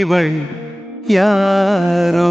இவள் யாரோ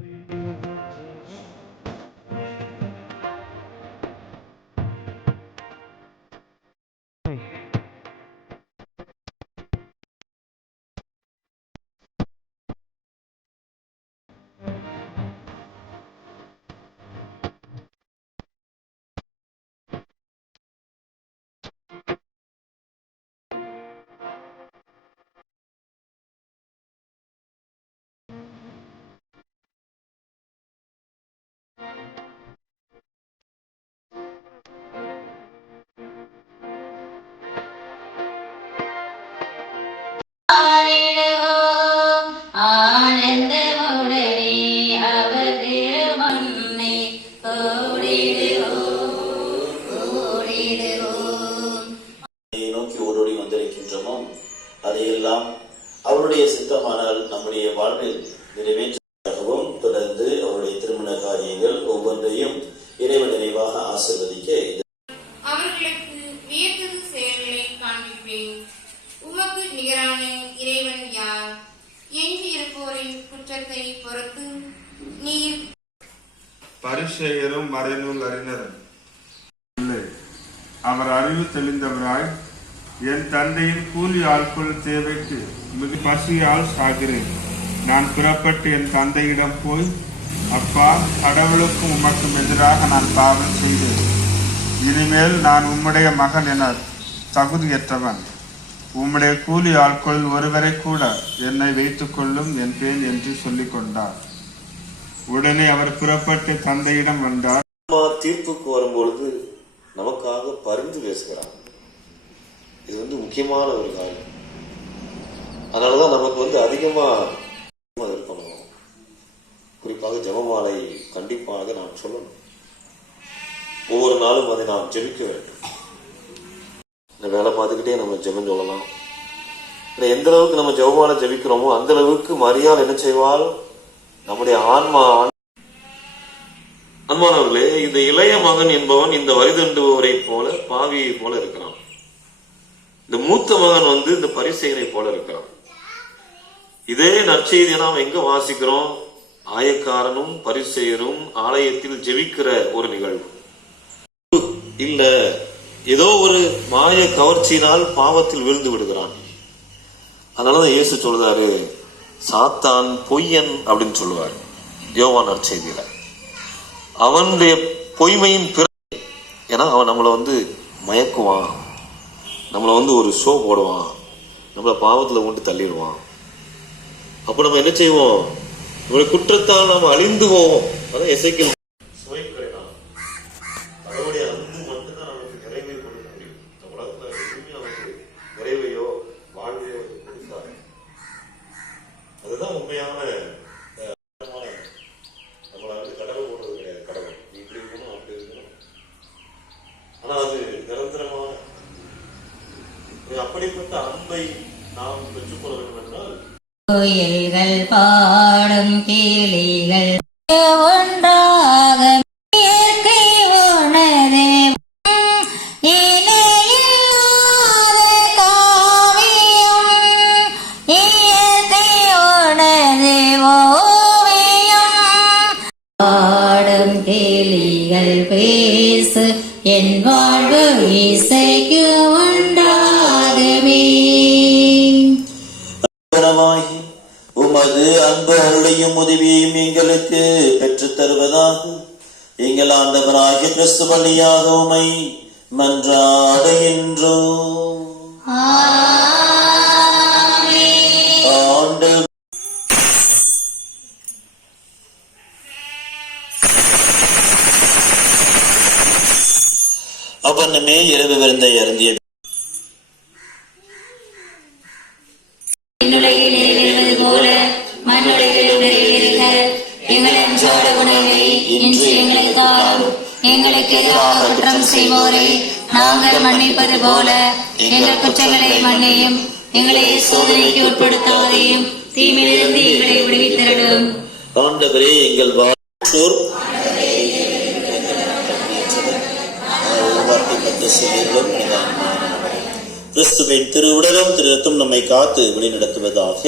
please. காண்பிப்பேன் உமக்கு நிகரான இறைவன் யார்? எஞ்சி இருப்போரின் குற்றத்தை பொறுத்து நீர் பரிசெயரும் மறைநூல் அறிஞரும். இல்லை அவர் அறிவு தெளிந்தவராய் என் தந்தையின் கூலி ஆட்கொள் தேவைக்கு மிக பசியால் சாகிறேன். நான் புறப்பட்டு என் தந்தையிடம் போய் அப்பா கடவுளுக்கும் உமக்கும் எதிராக நான் பாவம் செய்தேன். இனிமேல் நான் உம்முடைய மகன் என தகுதியற்றவன். உம்முடைய கூலி ஆட்கள் ஒருவரை கூட என்னை வைத்துக் கொள்ளும் என்பேன் என்று சொல்லிக் கொண்டார். உடனே அவர் புறப்பட்டு தந்தையிடம் வந்தார். தீர்ப்புக்கு வரும்பொழுது நமக்காக பரிந்து பேசுகிறார். இது வந்து முக்கியமான ஒரு காரியம். அதனாலதான் நமக்கு வந்து அதிகமா இருக்கணும் குறிப்பாக ஜபமாலை கண்டிப்பாக நாம் சொல்லணும். ஒவ்வொரு நாளும் அதை நாம் ஜெபிக்க வேண்டும். இந்த வேலை பார்த்துக்கிட்டே நம்ம ஜெபம் சொல்லலாம். இல்லை எந்த அளவுக்கு நம்ம ஜெபமாலை ஜெபிக்கிறோமோ அந்த அளவுக்கு மரியாள் என்ன செய்வாள்? நம்முடைய ஆன்மா அன்பானவர்களே இந்த இளைய மகன் என்பவன் இந்த வரிதண்டுபவரை போல பாவியை போல இருக்கிறான். இந்த மூத்த மகன் வந்து இந்த பரிசெயனை போல இருக்கிறான். இதே நற்செய்தியை நாம் எங்க வாசிக்கிறோம்? ஆயக்காரனும் பரிசெயரும் ஆலயத்தில் ஜெபிக்கிற ஒரு நிகழ்வு. இல்ல ஏதோ ஒரு மாய கவர்ச்சியினால் பாவத்தில் விழுந்து விடுகிறான். அதனாலதான் இயேசு சொல்றாரு சாத்தான் பொய்யன் அப்படின்னு சொல்லுவார் யோவான் நற்செய்தியில அவனுடைய பொய்மையின் பிற ஏன்னா அவன் நம்மளை வந்து மயக்குவான். நம்மளை வந்து ஒரு ஷோ போடுவான். நம்மளை பாவத்தில் கொண்டு தள்ளிடுவான். அப்போ நம்ம என்ன செய்வோம்? இவருடைய குற்றத்தால் நாம் அழிந்து போவோம். அதான் எசைக்கல் கோயில்கள் பாடும் கேளிகள் ஒன்றாக இயற்கை உணரே. காவியம் இயற்கை உணரே. ஓவியம் பாடும் கேளிகள் பேசு என் வாழ்வு இசை. அருளையும் உதவியையும் எங்களுக்கு பெற்றுத் தருவதாக. எங்கள் ஆண்டவராகிய கிறிஸ்து வழியாக உமை மன்றாட என்றோ அவனுமே இரவு விருந்தை அருந்திய விண்ணுலகில் எதிராக குற்றம் செய்வோரை நாங்கள் மன்னிப்பது போல எங்கள் குற்றங்களை மன்னியும். எங்களை சோதனைக்கு உட்படுத்தாதையும் தீமையிலிருந்து எங்களை விடுவித்திரடும் ஆண்டவரே எங்கள் வாழ்த்தோர் கிறிஸ்துவின் திரு கிறிஸ்துவின் திரு திருத்தும் நம்மை காத்து வழிநடத்துவதாக.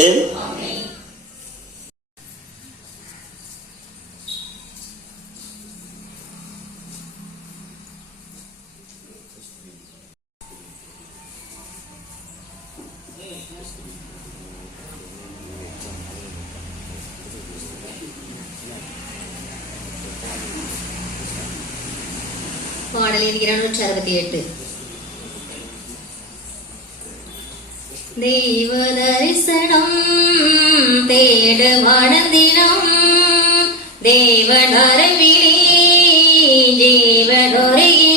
ദൈവ ദർശനം തേടുമാണ് ദിനം. ദേവനറിവിളി ജീവനൊരുകി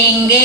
வார்த்தை எங்கே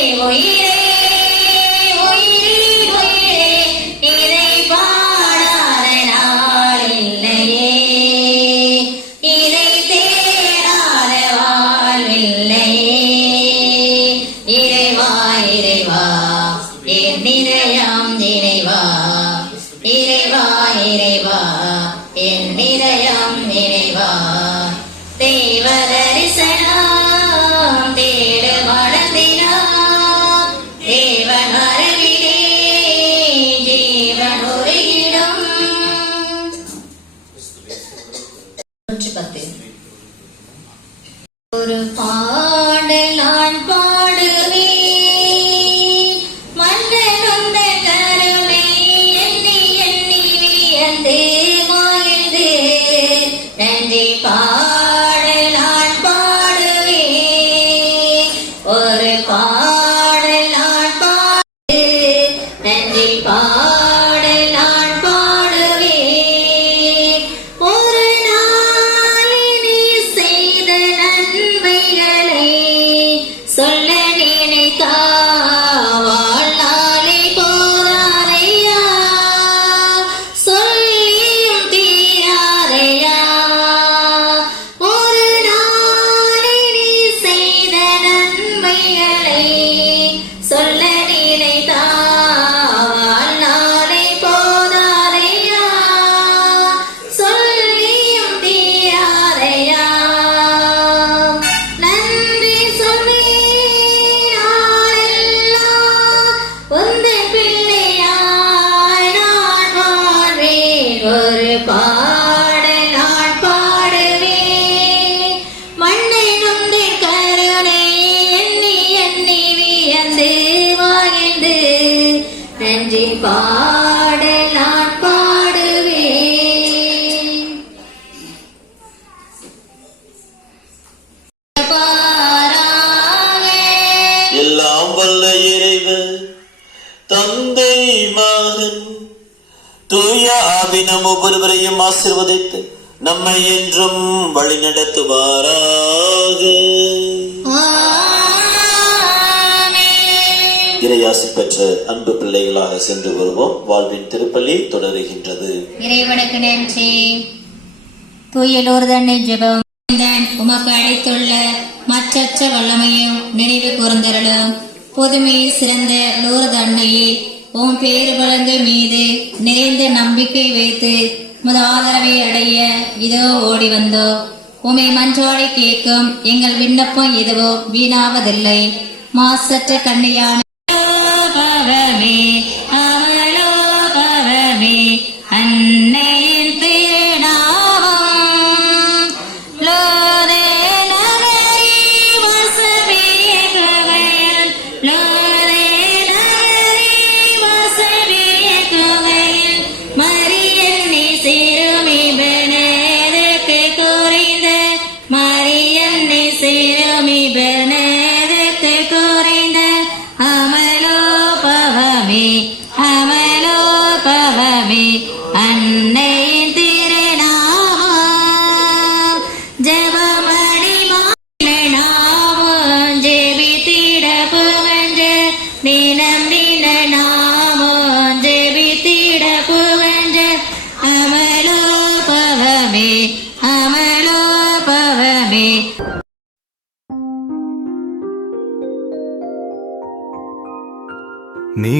debo ir. ஆவினம் ஒவ்வொருவரையும் ஆசிர்வதித்து நம்மை என்றும் வழிநடத்துவாராக. இறையாசி பெற்ற அன்பு பிள்ளைகளாக சென்று வருவோம். வாழ்வின் திருப்பலி தொடருகின்றது. இறைவனுக்கு நன்றி. தூயலூர் தன்னை ஜெபம். உமக்கு அழைத்துள்ள மற்றற்ற வல்லமையும் நினைவு கூர்ந்தருளும். புதுமை சிறந்த லூர் உன் பேர் வழங்கு மீது நிறைந்த நம்பிக்கை வைத்து முத ஆதரவை அடைய இதோ ஓடி வந்தோ. உமை மன்றாடி கேட்கும் எங்கள் விண்ணப்பம் எதுவோ வீணாவதில்லை. மாசற்ற கண்ணியான பரமே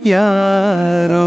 யாரோ